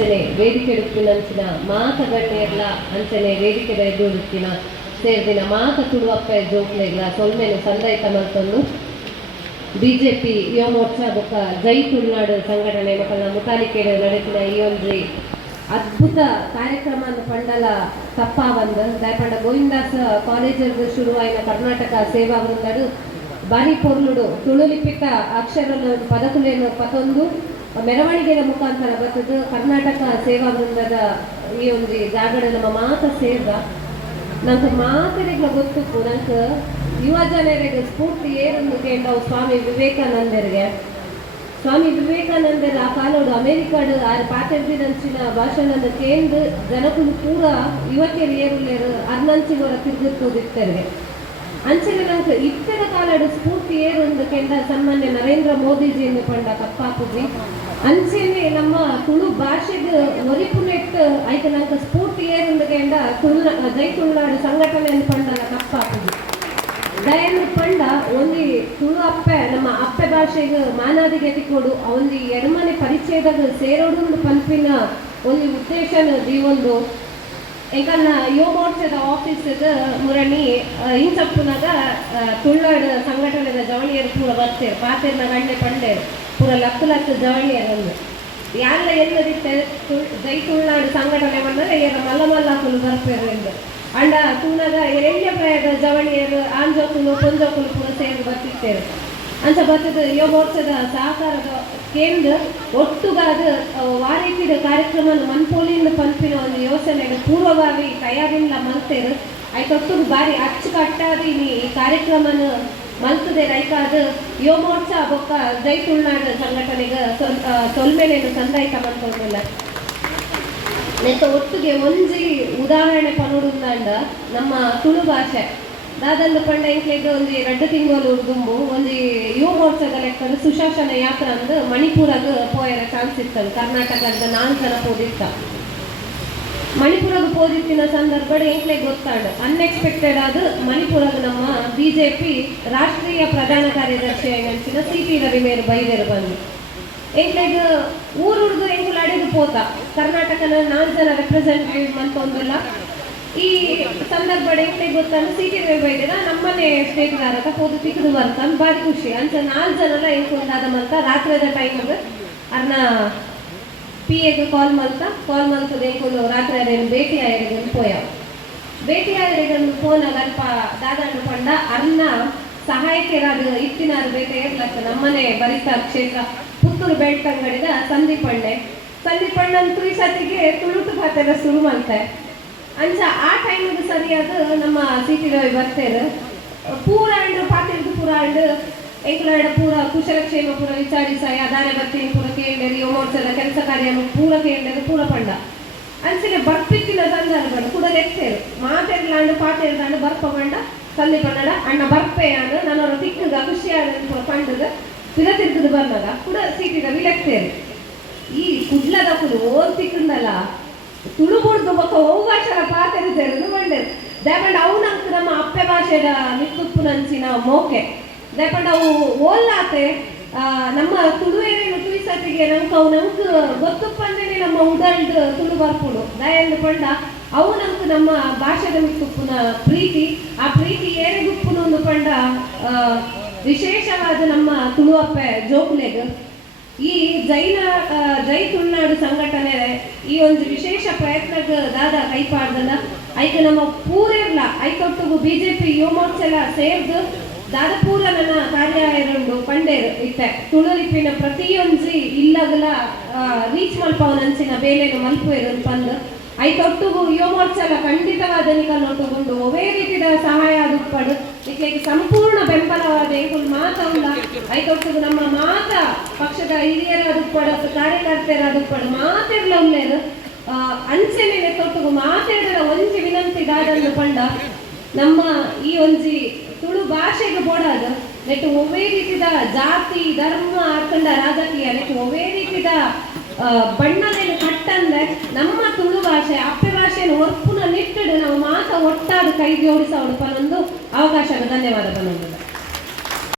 ಅಂಚನೆ ವೇದಿಕೆ ಉಡುಪಿನಂಚಿನ ಮಾತ ಗಣ್ಯರ್ಲ ಅಂಚನೆ ವೇದಿಕೆ ಎದ್ದು ಉಡುಪಿನ ಸೇರಿದಿನ ಮಾತ ತುಳುವಪ್ಪ ಜೋಕ್ಲೆಗ್ಲ ಸೊಲ್ಮೆನು ಸಂದಾಯಿತ ಮಲ್ತೊಂದು ಬಿಜೆಪಿ ಯುವ ಮೋರ್ಚಾ ಬೊಕ್ಕ ಜೈ ತುಳುನಾಡು ಸಂಘಟನೆ ಮಕ್ಕಳ ಮುತಾಲಿಕೆಡೆ ನಡೆಸಿನ ಈ ಒಂದು ಅದ್ಭುತ ಕಾರ್ಯಕ್ರಮ ಪಂಡಲ ತಪ್ಪಾವಂದು ದಯಪಂಡ ಗೋವಿಂದಾಸ್ ಕಾಲೇಜಲ್ಲಿ ಶುರುವಾಯಿನ ಕರ್ನಾಟಕ ಸೇವಾ ವೃಂದಡು ಬಾರಿ ಪೊರ್ಲುಡು ತುಳುಲಿಪಿಕ ಅಕ್ಷರ ಪದಕುಲೇನು ಪತೊಂದು ಮೆರವಣಿಗೆಯ ಮುಖಾಂತರ ಬರ್ತದ್ದು ಕರ್ನಾಟಕ ಸೇವಾ ವೃಂದದ ಈ ಒಂದು ಜಾಗಡ ನಮ್ಮ ಮಾತ ಸೇರ್ದ ನಂಗೆ ಮಾತರಿಗಳ ಗೊತ್ತು ನಂಗೆ ಯುವ ಜನರಿಗೆ ಸ್ಫೂರ್ತಿ ಏನಂದು ಕೇಂದ್ರ ಸ್ವಾಮಿ ವಿವೇಕಾನಂದರಿಗೆ ಆ ಕಾಲೋಡು ಅಮೆರಿಕಾಡು ಆರು ಪಾತೆರ್ದಿನಂಚಿನ ಭಾಷಣದ ಕೇಂದ್ರ ಜನಕುಲು ಪೂರ ಯುವಕರು ಏರುಲ್ಲೇರು ಅರ್ನಂಚಿನವರ ತಿರುಗುತ್ತೋದಿತ್ತರಿಗೆ ಅಂಚನೆ ನಂಗೆ ಇತ್ತರ ಕಾಲಡು ಸ್ಫೂರ್ತಿ ಏರುಂದು ಕೇಂದ್ರ ಸನ್ಮಾನ್ಯ ನರೇಂದ್ರ ಮೋದಿಜಿ ಎಂದು ಪಂಡ ಕಪ್ಪಾಪುಜಿ ಅಂಚೆನೆ ನಮ್ಮ ತುಳು ಭಾಷೆಗೆ ಒರಿಪುನೆಟ್ಟು ಆಯ್ತು ನಂಗೆ ಸ್ಫೂರ್ತಿ ಏರುಂದು ಕೇಂದ್ರ ಜೈ ತುಳುನಾಡು ಸಂಘಟನೆ ಪಂಡಲ ಕಪ್ಪಾಪುಜಿ ದಯನು ಪಂಡ ಒಂದು ತುಳು ಅಪ್ಪೆ ನಮ್ಮ ಅಪ್ಪೆ ಭಾಷೆಗೆ ಮಾನಾದಿಗೆ ಎತ್ತಿಕೊಡು ಒಂದು ಎಡಮನೆ ಪರಿಚಯದಾಗ ಸೇರೋಡು ಪಂಪಿನ ಒಂದು ಉದ್ದೇಶನ ಜೀವೊಂದು ಎಂಕಲ್ನ ಯುವ ಮೋರ್ಚಾದ ಆಫೀಸ್ದ ಮುರಣಿ ಇಂಚಪ್ಪುನಾಗ ತುಳುನಾಡು ಸಂಘಟನೆದ ಜವಳಿಯರು ಪೂರ ಬರ್ತೇರು ಪಾತೇರ್ನ ಗಂಡೆ ಪಂಡೇರು ಪೂರ ಲಕ್ಕ ಜವಳಿಯರನ್ನು ಯಾರ ಎಲ್ಲದಿತ್ತೆ ಜೈ ತುಳುನಾಡು ಸಂಘಟನೆ ಬಂದರೆ ಏರ ಮಲ್ಲ ಬರ್ಪೇರು ಎಂದು ಅಂಡ ತೂನಾಗ ಎಳ್ಯ ಪ್ರಾಯದ ಜವಳಿಯರು ಆಂಜೋಕುಲು ಪೊಂಜೋಕುಲು ಪೂರ ಸೇರಿ ಬರ್ತಿರ್ತೇವೆ ಅಂಚ ಬರ್ತದ ಯುವ ಮೋರ್ಚಾದ ಸಹಕಾರದ ಕೇಂದ್ರ ಒಟ್ಟುಗಾದ ವಾರೀತಿದ ಕಾರ್ಯಕ್ರಮ ಮನ್ಪೋಲಿಂದ ಪಂಪಿನ ಒಂದು ಯೋಜನೆಗೆ ಪೂರ್ವಭಾವಿ ತಯಾರಿಲ್ಲ ಮಲ್ತೇರು ಐಕೊಟ್ಟು ಬಾರಿ ಅಚ್ಚುಕಟ್ಟಾದಿ ಈ ಕಾರ್ಯಕ್ರಮನ ಮಲ್ತದೆ ರೈಕಾದ ಯುವ ಮೋರ್ಚಾ ಬೊಕ್ಕ ಜೈ ತುಳುನಾಡು ಸಂಘಟನೆಗೆ ಸೊಲ್ಮೆನೇನು ಸಂದಾಯಿತ ಮಲ್ತೋದಿಲ್ಲ ನೆತ್ತ ಒಟ್ಟಿಗೆ ಒಂಜಿ ಉದಾಹರಣೆ ಪನೋಡುಂದಾಂಡ ನಮ್ಮ ತುಳು ಭಾಷೆ ದಾದಂದು ಪಂಡ ಎಂಕ್ಲೆಗ್ ಒಂದು 2 ತಿಂಗಳು ಉಡ್ದುಂಬು ಒಂದು ಯುವ ಮೋರ್ಚಾದ ಲೆಕ್ಕದ ಸುಶಾಸನ ಯಾತ್ರೆ ಅಂದು ಮಣಿಪುರಾಗ ಪೋಯರ ಚಾನ್ಸ್ ಇತ್ತು ಕರ್ನಾಟಕದ 4 ಜನ ಪೋದಿತ್ತ ಮಣಿಪುರಾಗ ಪೋದಿತ್ತಿನ ಸಂದರ್ಭ ಎಂಕ್ಲೆಗ್ ಗೊತ್ತಾಂಡ ಅನ್ಎಕ್ಸ್ಪೆಕ್ಟೆಡ್ ಆದ ಮಣಿಪುರಾಗ ನಮ್ಮ ಬಿಜೆಪಿ ರಾಷ್ಟ್ರೀಯ ಪ್ರಧಾನ ಕಾರ್ಯದರ್ಶಿ ನಂಚಿನ CP ರವಿಮೇರು ಬೈದೇರು ಬಂದು ಎಂಕ್ಲೆಗ್ ಊರುಡ್ದು ಎಂಕುಲು ಅಡಿದು ಪೋತ ಕರ್ನಾಟಕನ 4 ಜನ ರೆಪ್ರೆಸೆಂಟೇಟಿವ್ ಮಂತೊಂದಿಲ್ಲ ಈ ಸಂದರ್ಭ ಎಂಕ್ಲೆಗ್ ಗೊತ್ತಾಗ CP ರವಿ ಬೈದೇರ ನಮ್ಮನೆ ಸ್ಟೇಟ್ಗಾರಕ ಪೋದು ತಿಕ್ಕದು ಬರ್ತಾನೆ ಬಾರಿ ಖುಷಿ ಅಂಚ 4 ಜನಲ ಎಂಕುಂದಾದ ಮಲ್ತ ರಾತ್ರಿದ ಟೈಮ್ಗೆ ಅರ್ನ PAಗೆ ಕಾಲ್ ಮಲ್ತದ ಎಂಕುಲು ರಾತ್ರಿ ಅದೇನು ಭೇಟಿ ಆಯರಿಗೆ ಭೇಟಿ ಆಯರಿಗೆ ಫೋನಾಗ ಅಲ್ಪ ದಾದಾಂಡು ಪಂಡ ಅರ್ನ ಸಹಾಯಕರಾದ ಇತ್ತಿನಾರು ಬೇಟೆ ಇರ್ಲಕ್ಕ ನಮ್ಮನೆ ಬರಿತಾ ಕ್ಷೇತ್ರ ಪುತ್ತೂರು ಬೆಳ್ತಂಗಡಿದ ಸಂದೀಪಣ್ಣನ ತುರಿಸತಿಗೆ ತುಳುಟು ಪಾತೆಲ್ಲ ಶುರು ಮಾಡ್ತಾರೆ ಅಂಚ ಆ ಟೈಮಿಗೆ ಸರಿಯಾದ ನಮ್ಮ CP ರವಿ ಬರ್ತೇರು ಪೂರ ಅಂಡು ಪಾತಿರ್ದು ಪೂರ ಅಂಡು ಎಂಕುಲಾಡ ಪೂರ ಕುಶಲಕ್ಷೇಮ ಪೂರ ವಿಚಾರಿಸ ಯಾದಾನೆ ಬರ್ತೀನಿ ಪೂರ ಕೇಳಿದ್ರು ಯುವ ಮೋರ್ಚಾದ ಕೆಲಸ ಕಾರ್ಯ ಪೂರ ಕೇಳಿದ್ರು ಪೂರ ಪಂಡ ಅಂಚನೆ ಬರ್ಪಿಕ್ಕಿನ ಸಂದರ್ಭ ಕೂಡ ಲೆಕ್ತೇರು ಮಾತೆರ್ಲಾಂಡು ಪಾತೆರ್ಲಾಂಡು ಬರ್ಪ ಪಂಡ ಸಂದೀಪಣ್ಣಡ ಅಣ್ಣ ಬರ್ಪೆ ಅಂದು ನನ್ನವರ ತಿಕ್ಕದ ಖುಷಿಯಾದ ಪೂರ ಪಂಡದ ತಿರುಗುದು ಬಂದಾಗ ಕೂಡ CP ರವಿ ಲೆಕ್ತೇರು ಈ ಕುಡ್ಲದ ಕುಲು ಓದ್ ತಿಕ್ಕಂದಲ್ಲ ತುಳುಬುಡ್ದು ಬೊಕ್ಕ ಅವಕಾಶರ ಪಾತೆರು ಸೇರಿದು ಬಂಡೇರು ದಯಪಂಡ ಅವು ನಂಗೆ ನಮ್ಮ ಅಪ್ಪೆ ಭಾಷೆದ ಮಿತ್ತುಪ್ಪು ನಂಚಿನ ಮೋಕೆ ದಯಪಂಡ ಅವು ಓಲ್ಲಾತೆ ನಮ್ಮ ತುಳುವೇನೇನು ತುಯಿಸತಿಗೆ ನಂಗೆ ಗೊತ್ತುಪ್ಪಂದೇನೆ ನಮ್ಮ ಉಡಲ್ದು ತುಳು ಬರ್ಪುಡು ದಯಂದು ಪಂಡ ಅವು ನಂಗೆ ನಮ್ಮ ಭಾಷೆದ ಮಿತ್ತುಪ್ಪುನ ಪ್ರೀತಿ ಆ ಪ್ರೀತಿ ಏರಿಗುಪ್ಪುನು ಪಂಡ ವಿಶೇಷವಾದ ನಮ್ಮ ತುಳು ಅಪ್ಪೆ ಜೋಕ್ಲೆಗ್ ಈ ಜೈ ತುಳುನಾಡು ಸಂಘಟನೆ ಈ ಒಂದು ವಿಶೇಷ ಪ್ರಯತ್ನಕ್ಕೆ ದಾದ ಕೈಪಾಡ್ದಲ್ಲ ಐಕ ನಮ್ಮ ಪೂರೆಲ್ಲ ಐಕೊಟ್ಟಿಗೂ ಬಿಜೆಪಿ ಯುವ ಮೋರ್ಚೆಲ್ಲ ಸೇರ್ದು ದಾದ ಪೂರ ನನ್ನ ಕಾರ್ಯಾಯರುಂಡು ಪಂಡೇರು ಇತ್ತೆ ತುಳುಲಿಪಿನ ಪ್ರತಿಯೊಂದು ಇಲ್ಲಗಲ ರೀಚ್ ಮಲ್ಪವನಂಚಿನ ಬೇಲೆನು ಮಲ್ಪುವೆರು ಪಂದು ಐಕೊಟ್ಟಿಗೂ ಯುವ ಮೋರ್ಚೆಲ್ಲ ಖಂಡಿತವಾದ ನಿಕಲ್ನೊಟ್ಟುಕೊಂಡು ಒವೇ ರೀತಿಯ ಸಹಾಯ ಆದುಪ್ಪಡು ಇದಕ್ಕೆ ಸಂಪೂರ್ಣ ಬೆಂಬಲವಾದ ಎಂಕುಲು ಮಾತಲ್ಲ ಐಕೊಟ್ಟಿಗೂ ನಮ್ಮ ಮಾತ ಪಕ್ಷದ ಹಿರಿಯರಾದುಪ್ಪಡು ಕಾರ್ಯಕರ್ತರಾದುಪ್ಪಡು ಮಾತೆರ್ಲ ಉಳ್ಳೇರು ಅಂಚೆನೆ ತೊಟ್ಟಿಗೂ ಮಾತೆರ್ಲ ಒಂಜಿ ವಿನಂತಿ ದಾದಂದು ಪಂಡ ನಮ್ಮ ಈ ಒಂಜಿ ತುಳು ಭಾಷೆಗೆ ಬೋಡಾದ ನೆಟ್ಟು ಒವೇ ರೀತಿಯ ಜಾತಿ ಧರ್ಮ ಆರ್ಕಂಡ ರಾಜಕೀಯ ನೆಟ್ಟು ಒವೇ ರೀತಿಯ ಬಣ್ಣದೇನು ಕಟ್ಟಂದ್ರೆ ನಮ್ಮ ತುಳು ಭಾಷೆ ಅಪ್ಪೆ ಭಾಷೆಯನ್ನು ಒರ್ಪುನ ನಿಟ್ಟಿಡು ನಾವು ಮಾತ ಒಟ್ಟಾದ ಕೈ ಜೋಡಿಸೋಣ ಪನ್ನೊಂದು ಅವಕಾಶ ಧನ್ಯವಾದ ಪನ್ನೊಂದು